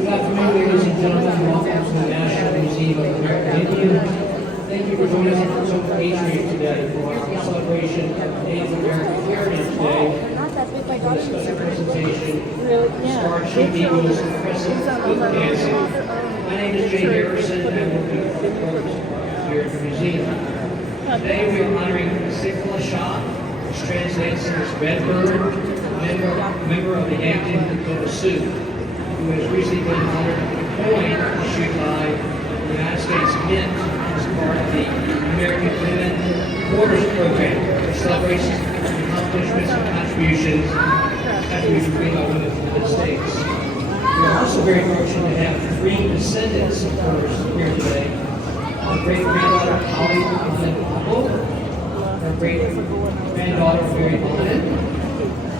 Good afternoon, ladies and gentlemen. Welcome to the National Museum of American Indian. Thank you for joining us on So Patriot today for our celebration of Native American Heritage Day. For a special presentation, Star Chief Eagles Impressive Hoop Dancing. My name is Jay Harrison, and I will be the host here at the museum. Today we are honoring Zitkale Sa Hoop, which translates as Redbird, member of the Yankton Sioux, who has recently been honored with a coin issued by the United States Mint as part of the American Women Borders Program, which celebrates the accomplishments and contributions made by women in the United States. We are also very fortunate to have three descendants of hers here today. Our great-granddaughter, Holly Apple, our great-granddaughter, Mary Mullen,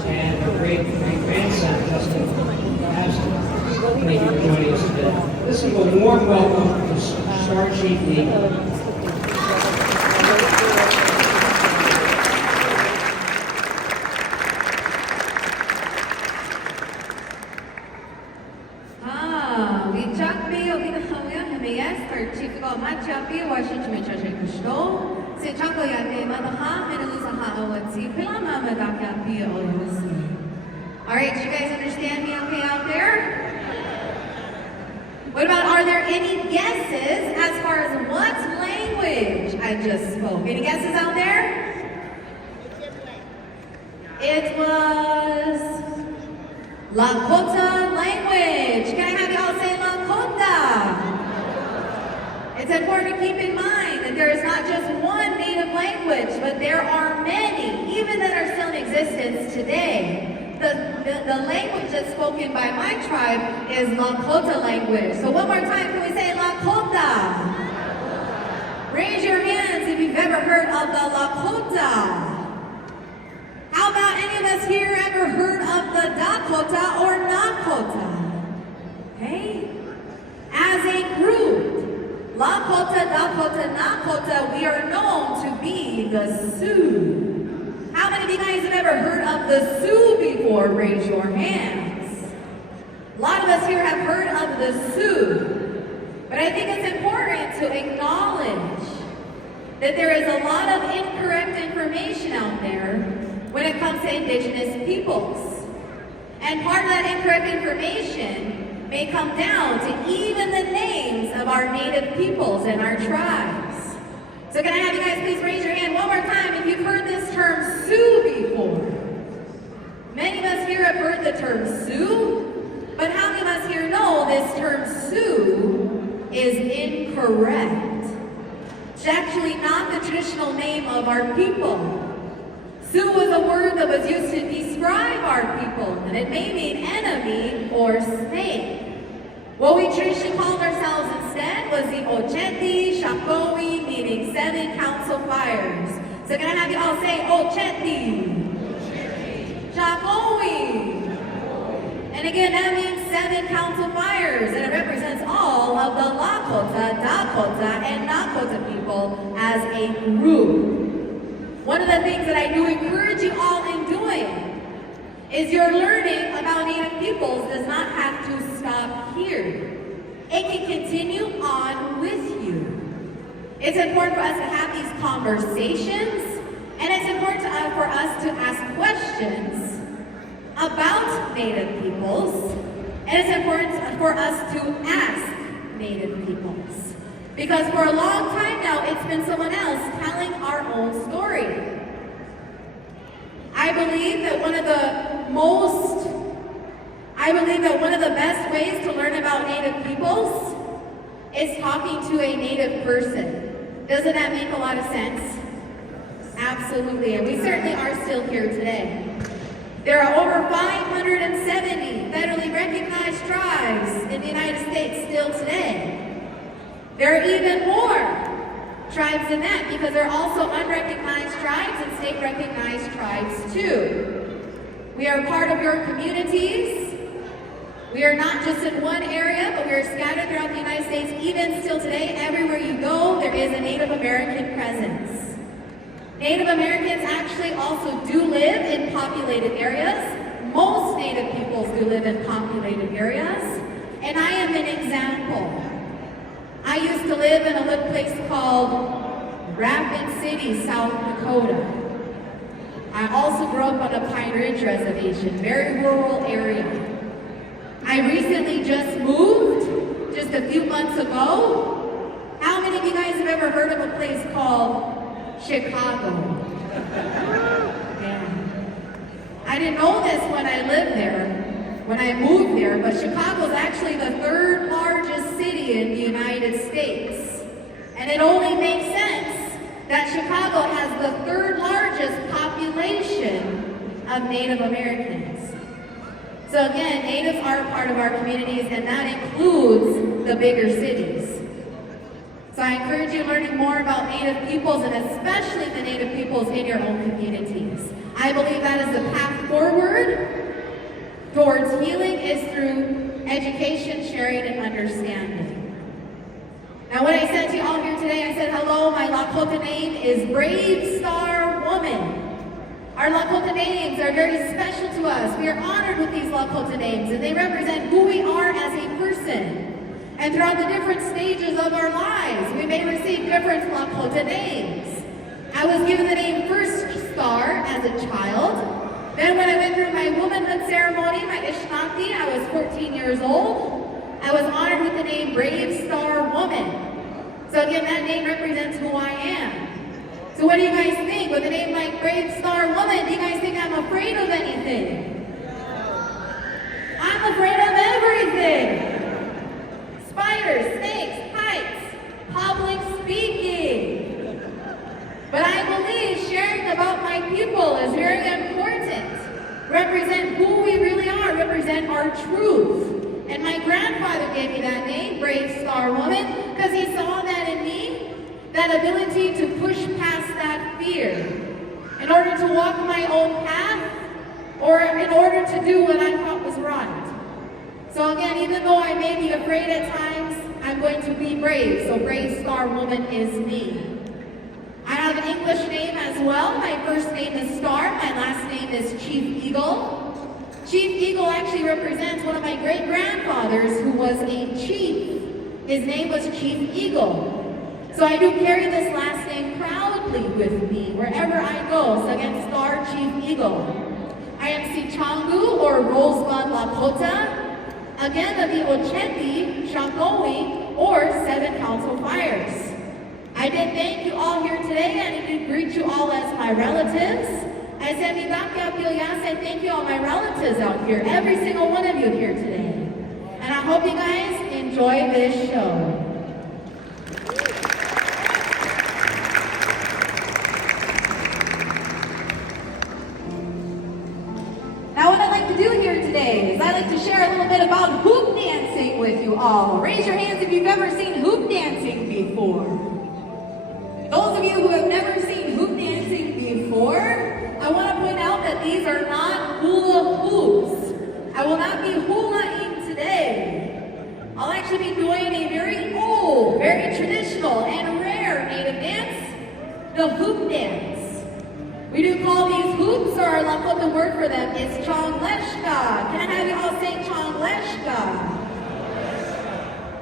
and our great-grandson, Justin Abston. Thank you for joining us today. This is a warm welcome to Star Chief Eagle. Alright, do you guys understand me okay out there? What about, are there any guesses as far as what language I just spoke? Any guesses out there? It was Lakota language. Can I have y'all say Lakota? It's important to keep in mind that there is not just one native language, but there are many, even that are still in existence today. The language that's spoken by my tribe is Lakota language. So one more time, can we say Lakota? Raise your hands if you've ever heard of the Lakota. How about any of us here ever heard of the Dakota or Nakota? Okay? As a group, Lakota, Dakota, Nakota, we are known to be the Sioux. How many of you guys have ever heard of the Sioux before? Raise your hands. A lot of us here have heard of the Sioux. But I think it's important to acknowledge that there is a lot of incorrect information out there when it comes to indigenous peoples. And part of that incorrect information may come down to even the names of our native peoples and our tribes. So can I have you guys please raise your hand one more time if you've heard this term Sioux before? Many of us here have heard the term Sioux, but how many of us here know this term Sioux is incorrect? It's actually not the traditional name of our people. Sioux was a word that was used to describe our people, and it may mean enemy or snake. What we traditionally called ourselves instead was the Ocheti Shakowi, meaning 7 council fires. So can I have you all say Ocheti? Shakowi. And again, that means 7 council fires, and it represents all of the Lakota, Dakota, and Nakota people as a group. One of the things that I do encourage you all in doing is your learning about Native peoples does not have to stop here. It can continue on with you. It's important for us to have these conversations, and it's important for us to ask questions about Native peoples, and it's important for us to ask Native peoples. Because for a long time now, it's been someone else telling our own story. I believe that one of the best ways to learn about Native peoples is talking to a Native person. Doesn't that make a lot of sense? Absolutely, and we certainly are still here today. There are over 570 federally recognized tribes in the United States still today. There are even more tribes than that because there are also unrecognized tribes and state-recognized tribes too. We are part of your communities. We are not just in one area, but we are scattered throughout the United States. Even still today, everywhere you go, there is a Native American presence. Native Americans actually also do live in populated areas. Most Native peoples do live in populated areas. and I am an example. I used to live in a little place called Rapid City, South Dakota. I also grew up on a Pine Ridge reservation, very rural area. I recently just moved, just a few months ago. How many of you guys have ever heard of a place called Chicago? Yeah. I didn't know this when I lived there, when I moved there, but Chicago is actually the third largest city in the United States. And it only makes sense that Chicago has the third largest population of Native Americans. So again, Natives are a part of our communities, and that includes the bigger cities. So I encourage you learning more about Native peoples, and especially the Native peoples in your own communities. I believe that is the path forward towards healing is through education, sharing, and understanding. Now what I said to you all here today, I said, hello, my Lakota name is Brave Star Woman. Our Lakota names are very special to us. We are honored with these Lakota names, and they represent who we are as a person. And throughout the different stages of our lives, we may receive different Lakota names. I was given the name First Star as a child. Then when I went through my womanhood ceremony, my Ishnakti, I was 14 years old. I was honored with the name Brave Star Woman. So again, that name represents who I am. So what do you guys think? With a name like Brave Star Woman, do you guys think I'm afraid of anything? I'm afraid of everything. Spiders, snakes, heights, public speaking. But I believe sharing about my people is very important. Represent who we really are, represent our truth. And my grandfather gave me that name, Brave Star Woman, because he saw that in me, that ability to push past that fear in order to walk my own path or in order to do what I thought was right. So again, even though I may be afraid at times, I'm going to be brave. So Brave Star Woman is me. I have an English name as well. My first name is Star. My last name is Chief Eagle. Chief Eagle actually represents one of my great-grandfathers who was a chief. His name was Chief Eagle. So I do carry this last name proudly with me wherever I go. So again, Star Chief Eagle. I am Sichangu or Rosebud Lakota. Again, of the Ocheti, Shakoi, or Seven Council Fires. I did thank you all here today, and I did greet you all as my relatives. I said, I thank you all my relatives out here, every single one of you here today. And I hope you guys enjoy this show. Now what I'd like to do here today is I'd like to share a little bit about hoop dancing with you all. Raise your hands if you've ever seen hoop dancing before. Those of you who have never seen hoop dancing before, I want to point out that these are not hula hoops. I will not be hula-ing today. I'll actually be doing a very old, very traditional, and rare Native dance, the hoop dance. We do call these hoops, or our Lakota word for them is Chongleshka. Can I have you all say Chongleshka?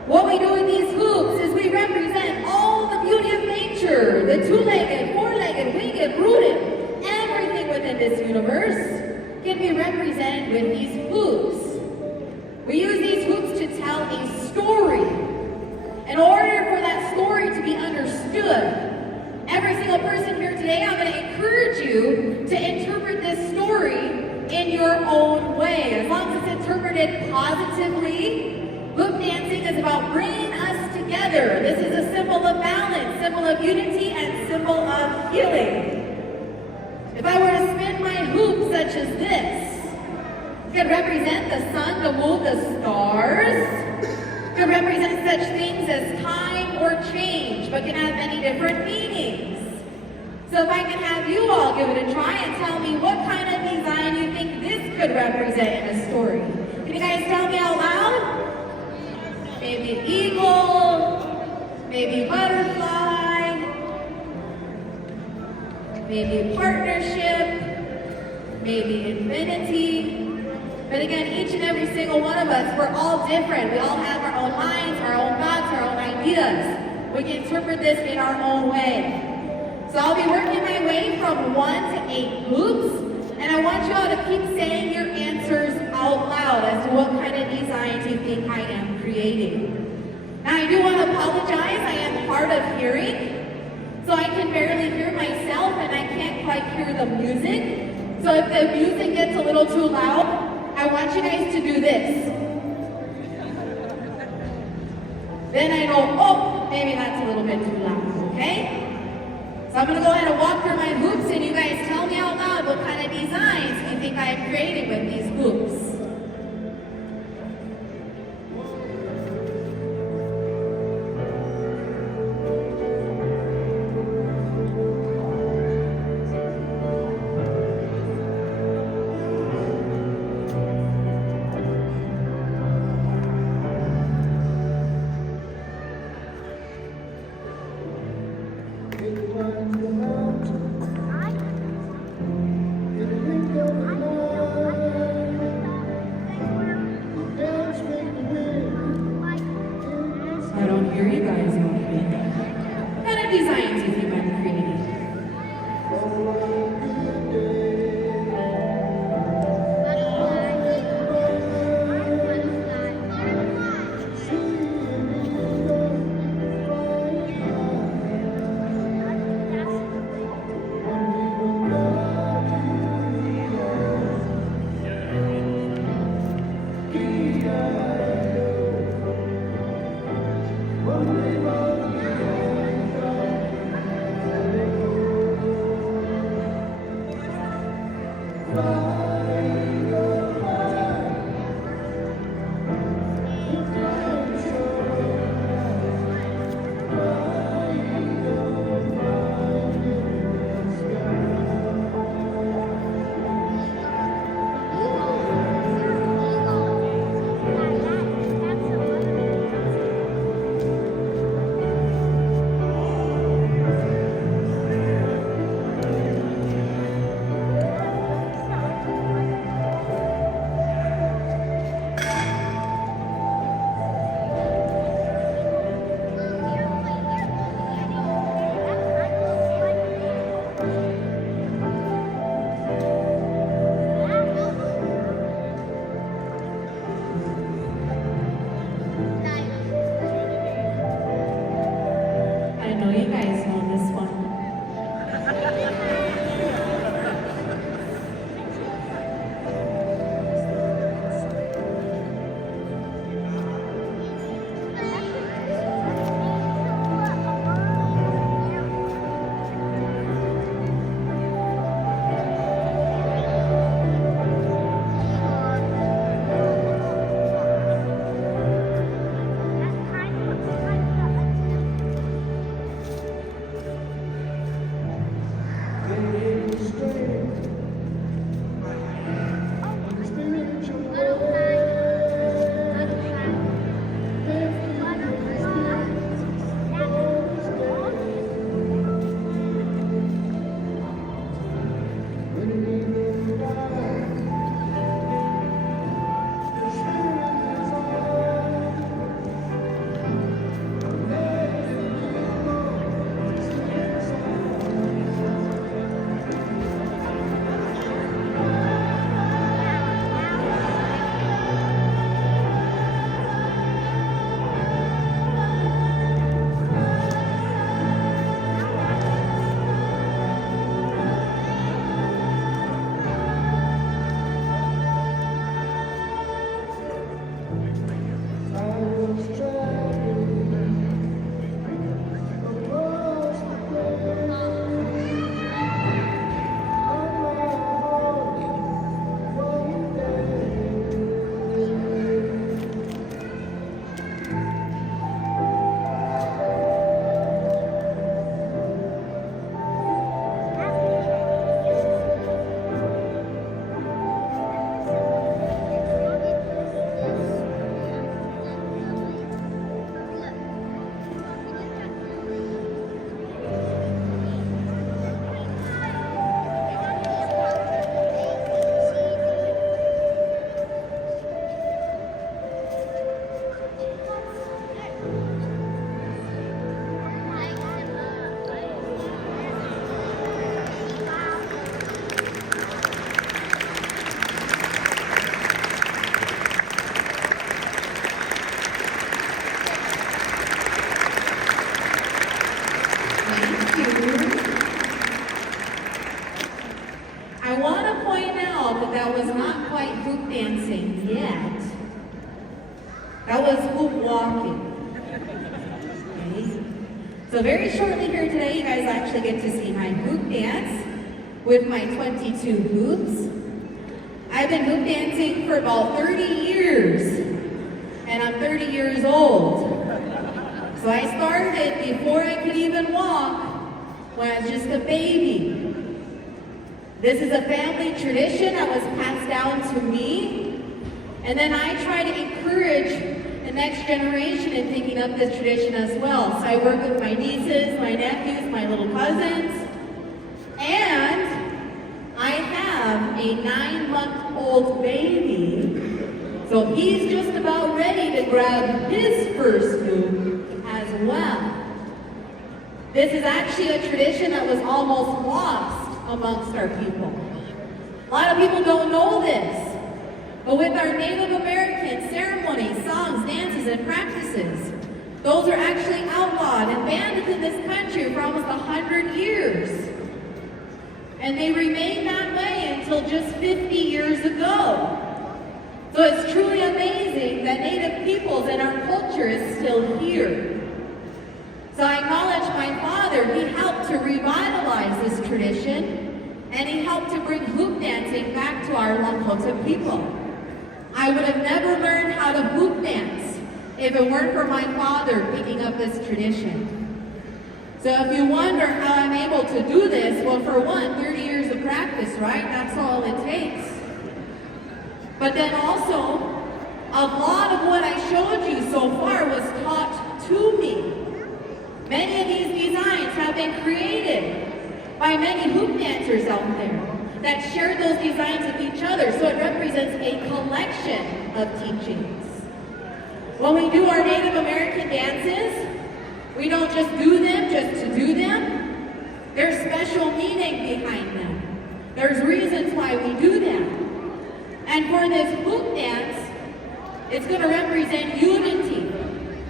What we do with these hoops is we represent all the beauty of nature, the two-legged, four-legged, winged, rooted, everything within this universe can be represented with these hoops. We use these hoops to tell a story. In order for that story to be understood, every single person here today, I'm going to encourage you to interpret this story in your own way. As long as it's interpreted positively, hoop dancing is about bringing us together. This is a symbol of balance, symbol of unity, and symbol of healing. If I were to spin my hoop such as this, it could represent the sun, the moon, the stars. It could represent such things as time or change, but can have many different meanings. So if I can have you all give it a try and tell me what kind of design you think this could represent in a story. Can you guys tell me out loud? Maybe an eagle, maybe butterfly, maybe partnership, maybe infinity, But again, each and every single one of us, we're all different. We all have our own minds, our own thoughts, our own ideas. We can interpret this in our own way. So I'll be working my way from 1 to 8 hoops, and I want you all to keep saying your answers out loud as to what kind of designs you think I am creating. Now I do want to apologize, I am hard of hearing, so I can barely hear myself and I can't quite hear the music. So if the music gets a little too loud, I want you guys to do this. Then I know, oh, maybe that's a little bit too loud, okay? So I'm gonna go ahead and walk through my hoops and you guys tell me out loud what kind of designs you think I am creating with these hoops. I don't hear you guys. What kind of designs do you think I'm creating? That was hoop walking. Okay. So very shortly here today, you guys actually get to see my hoop dance with my 22 hoops. I've been hoop dancing for about 30 years, and I'm 30 years old. So I started before I could even walk, when I was just a baby. This is a family tradition that was passed down to me, and then I try to encourage the next generation in picking up this tradition as well. So I work with my nieces, my nephews, my little cousins, and I have a 9-month-old baby, so he's just about ready to grab his first hoop as well. This is actually a tradition that was almost lost amongst our people. A lot of people don't know this, but with our Native American ceremonies, songs, dances, and practices, those are actually outlawed and banned in this country for almost 100 years. And they remained that way until just 50 years ago. So it's truly amazing that Native peoples and our culture is still here. So I acknowledge my father. He helped to revitalize this tradition, and he helped to bring hoop dancing back to our Lakota people. I would have never learned how to hoop dance if it weren't for my father picking up this tradition. So if you wonder how I'm able to do this, well, for one, 30 years of practice, right? That's all it takes. But then also, a lot of what I showed you so far was taught to me. Many of these designs have been created by many hoop dancers out there that shared those designs with each other, so it represents a collection of teachings. When we do our Native American dances, we don't just do them just to do them. There's special meaning behind them. There's reasons why we do them. And for this hoop dance, it's going to represent unity.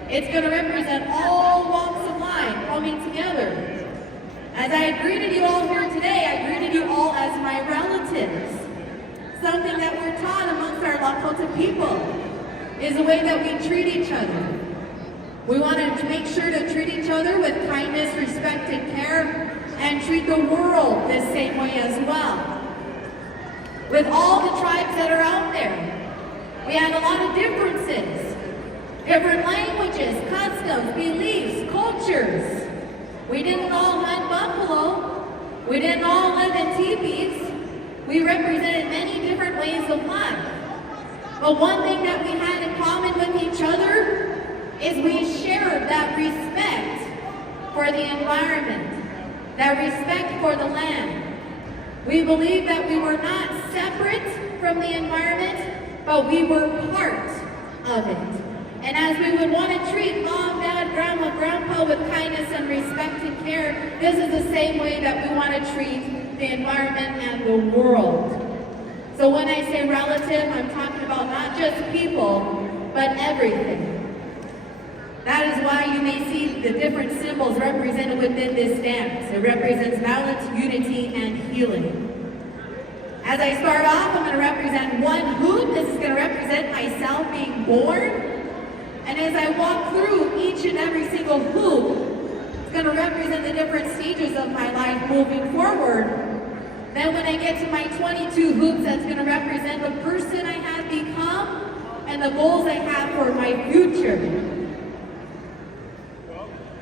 It's going to represent all walks of life coming together. As I greeted you all here today, I greeted you all as my relatives. Something that we're taught amongst our Lakota people is the way that we treat each other. We want to make sure to treat each other with kindness, respect, and care, and treat the world the same way as well. With all the tribes that are out there, we had a lot of differences. Different languages, customs, beliefs, cultures. We didn't all hunt buffalo. We didn't all live in teepees. We represented many different ways of life. But one thing that we had in common with each other is we shared that respect for the environment, that respect for the land. We believed that we were not separate from the environment, but we were part of it. And as we would want to treat mom, dad, grandma, grandpa with kindness and respect and care, this is the same way that we want to treat the environment and the world. So when I say relative, I'm talking about not just people, but everything. That is why you may see the different symbols represented within this dance. It represents balance, unity, and healing. As I start off, I'm going to represent one hoop. This is going to represent myself being born. And as I walk through each and every single hoop, it's going to represent the different stages of my life moving forward. Then when I get to my 22 hoops, that's going to represent the person I have become and the goals I have for my future.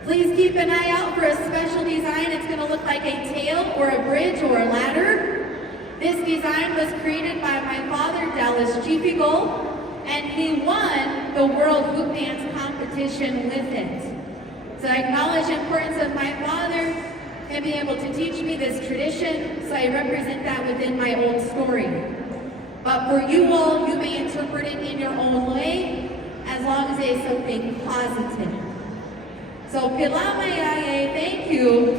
Please keep an eye out for a special design. It's going to look like a tail or a bridge or a ladder. This design was created by my father, Dallas Chifigo, and he won the World Hoop Dance Competition with it. So I acknowledge the importance of my father and being able to teach me this tradition, so I represent that within my own story. But for you all, you may interpret it in your own way, as long as it is something positive. So Pilamayaye, thank you.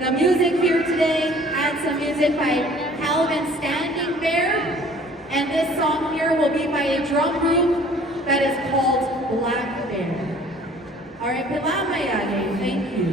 The music here today had some music by Calvin Standing Bear. And this song here will be by a drum group that is called Black Bear. All right, Pilamayane, thank you.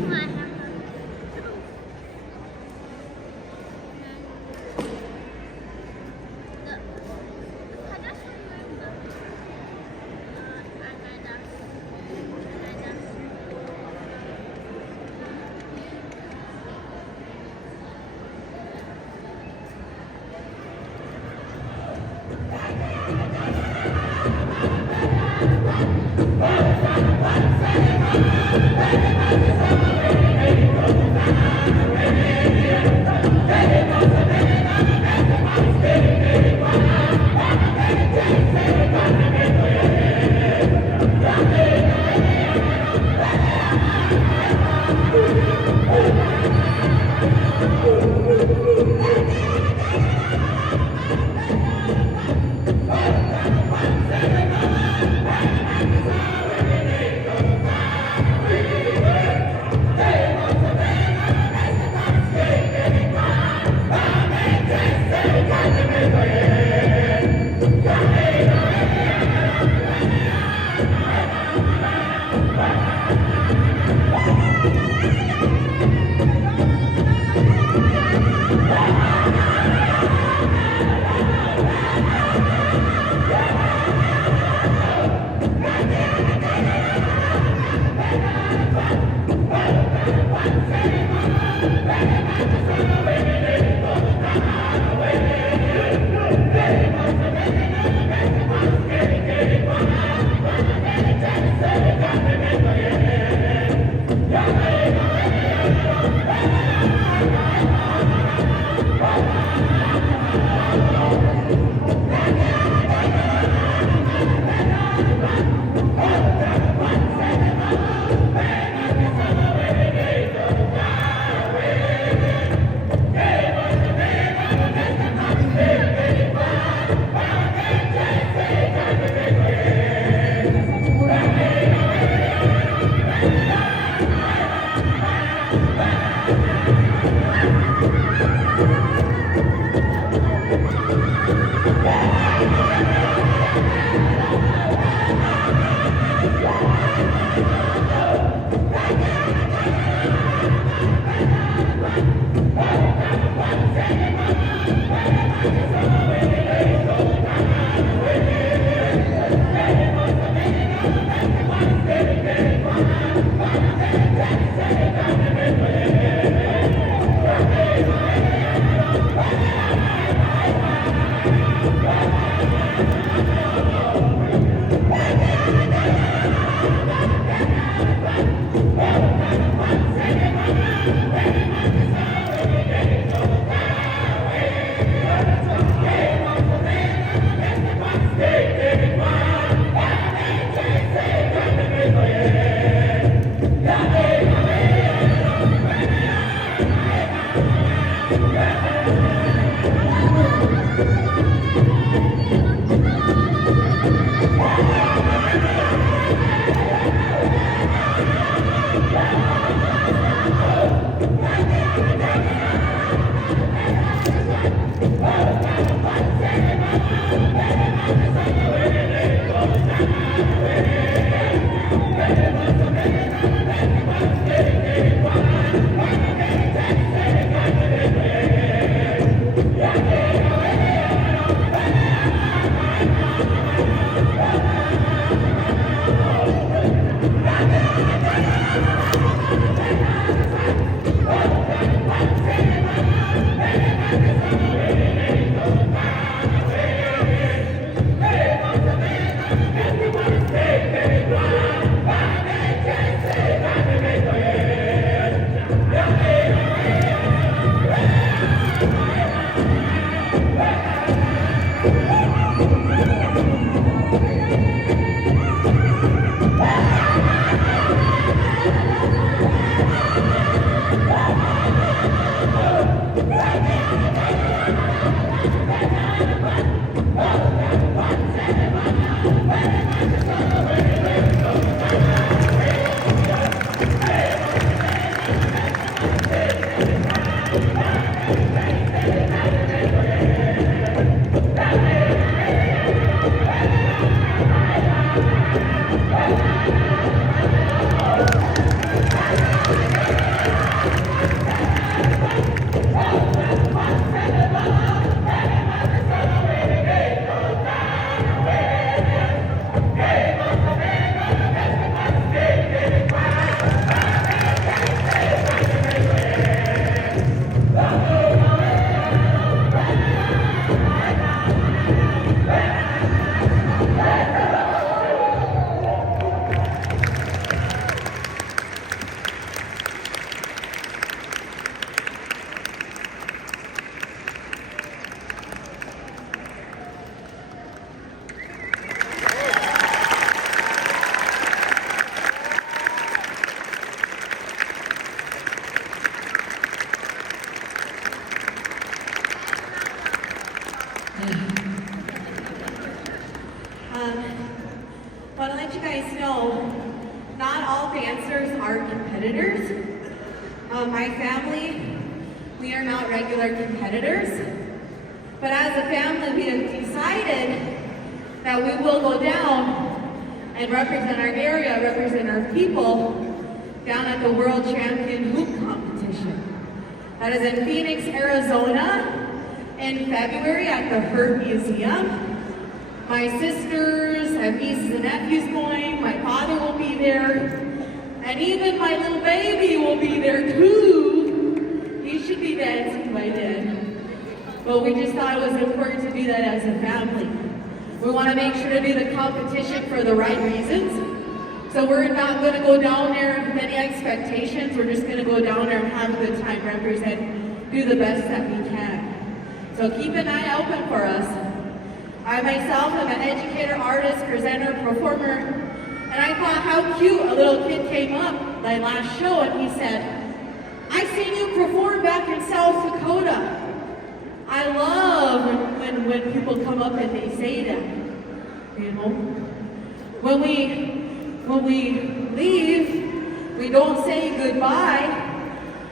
let you guys know, not all dancers are competitors. My family, we are not regular competitors. But as a family, we have decided that we will go down and represent our area, represent our people down at the World Champion Hoop Competition. That is in Phoenix, Arizona in February at the Hurt Museum. My sisters and nieces and nephews going, my father will be there, and even my little baby will be there too. He should be dancing by then. But we just thought it was important to do that as a family. We want to make sure to do the competition for the right reasons. So we're not going to go down there with any expectations. We're just going to go down there and have a good time, represent, do the best that we can. So keep an eye open for us. I myself am an educator, artist, presenter, performer, and I thought how cute a little kid came up my last show and he said, "I seen you perform back in South Dakota." I love when people come up and they say that, you know. When we leave, we don't say goodbye.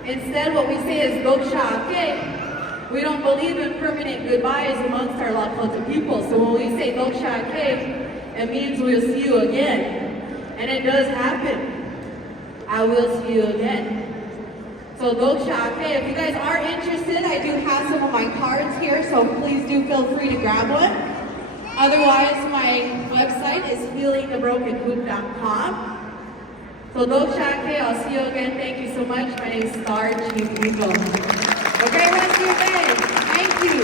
Instead, what we say is "Dokshake." We don't believe in permanent goodbyes amongst our Lakota people. So when we say "Dokshake," it means we'll see you again. And it does happen. I will see you again. So Dokshake, if you guys are interested, I do have some of my cards here, so please do feel free to grab one. Otherwise, my website is healingthebrokenhoop.com. So Dokshake, I'll see you again. Thank you so much. My name is Star Chief Eagle. Okay, rest of your day. Thank you.